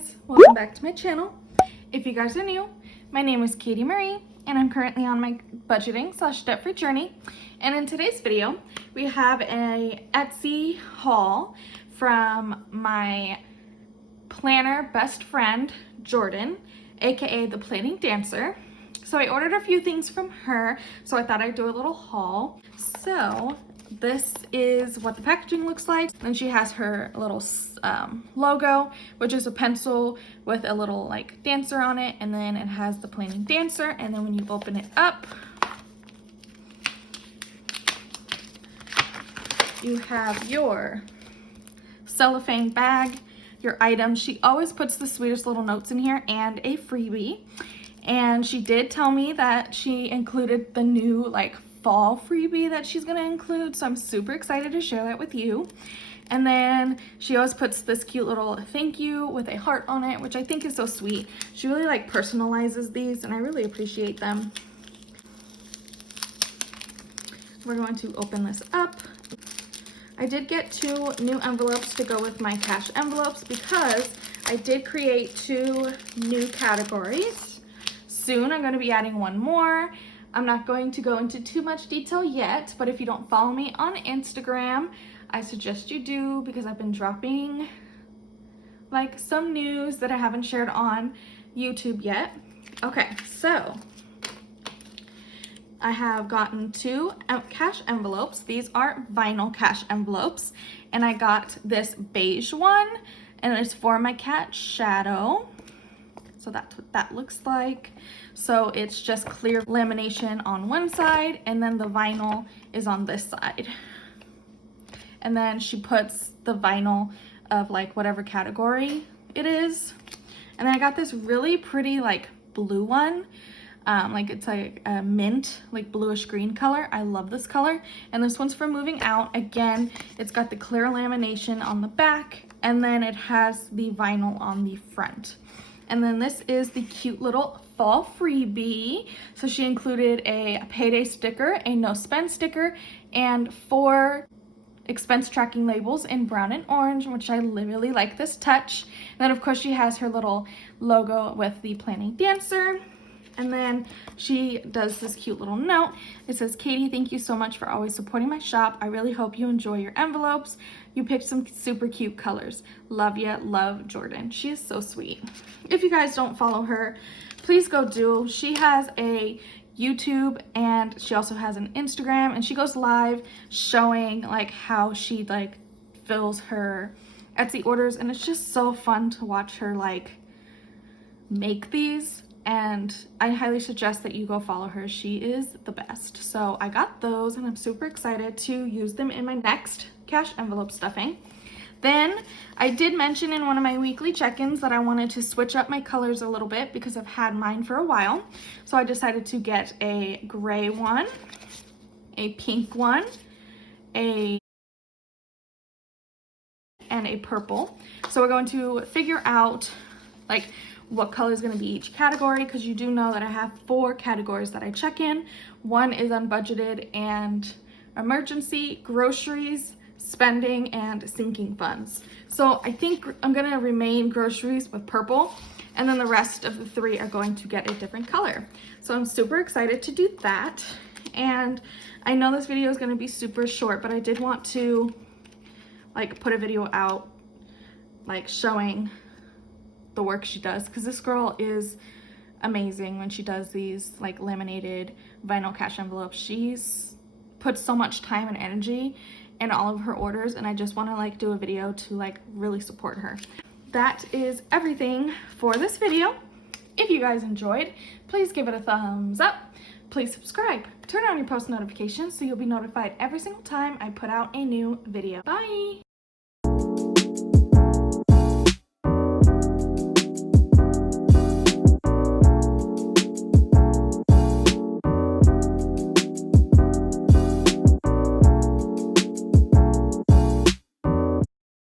guys, welcome back to my channel. If you guys are new, my name is Katie Marie and I'm currently on my budgeting / debt-free journey. And in today's video, we have a Etsy haul from my planner best friend, Jordan, aka the Planning Dancer. So I ordered a few things from her, so I thought I'd do a little haul. So this is what the packaging looks like. Then she has her little logo, which is a pencil with a little like dancer on it, and then it has the Planning Dancer. And then when you open it up, you have your cellophane bag, your items. She always puts the sweetest little notes in here and a freebie. And she did tell me that she included the new like fall freebie that she's gonna include, so I'm super excited to share that with you. And then she always puts this cute little thank you with a heart on it, which I think is so sweet. She really like personalizes these and I really appreciate them. We're going to open this up. I did get 2 new envelopes to go with my cash envelopes because I did create 2 new categories. Soon I'm going to be adding 1 more. I'm not going to go into too much detail yet, but if you don't follow me on Instagram, I suggest you do, because I've been dropping like some news that I haven't shared on YouTube yet. Okay, so I have gotten 2 cash envelopes. These are vinyl cash envelopes, and I got this beige one, and it's for my cat Shadow. So that's what that looks like. So it's just clear lamination on one side, and then the vinyl is on this side. And then she puts the vinyl of like whatever category it is. And then I got this really pretty like blue one. Like it's like a mint, like bluish green color. I love this color. And this one's for moving out. Again, it's got the clear lamination on the back, and then it has the vinyl on the front. And then this is the cute little fall freebie. So she included a payday sticker, a no spend sticker, and 4 expense tracking labels in brown and orange, which I really like this touch. And then of course she has her little logo with the Planning Dancer. And then she does this cute little note. It says, Katie, thank you so much for always supporting my shop. I really hope you enjoy your envelopes. You picked some super cute colors. Love ya, love Jordan. She is so sweet. If you guys don't follow her, please go do. She has a YouTube and she also has an Instagram, and she goes live showing like how she like fills her Etsy orders, and it's just so fun to watch her like make these. And I highly suggest that you go follow her. She is the best. So I got those and I'm super excited to use them in my next cash envelope stuffing. Then I did mention in one of my weekly check-ins that I wanted to switch up my colors a little bit because I've had mine for a while. So I decided to get a gray one, a pink one, and a purple. So we're going to figure out like what color is going to be each category, because you do know that I have 4 categories that I check in. 1 is unbudgeted and emergency, groceries, spending, and sinking funds. So I think I'm going to remain groceries with purple, and then the rest of the 3 are going to get a different color. So I'm super excited to do that. And I know this video is going to be super short, but I did want to like put a video out like showing the work she does, because this girl is amazing when she does these like laminated vinyl cash envelopes. She's put so much time and energy in all of her orders, and I just want to like do a video to like really support her. That is everything for this video. If you guys enjoyed, please give it a thumbs up. Please subscribe, turn on your post notifications so you'll be notified every single time I put out a new video. Bye.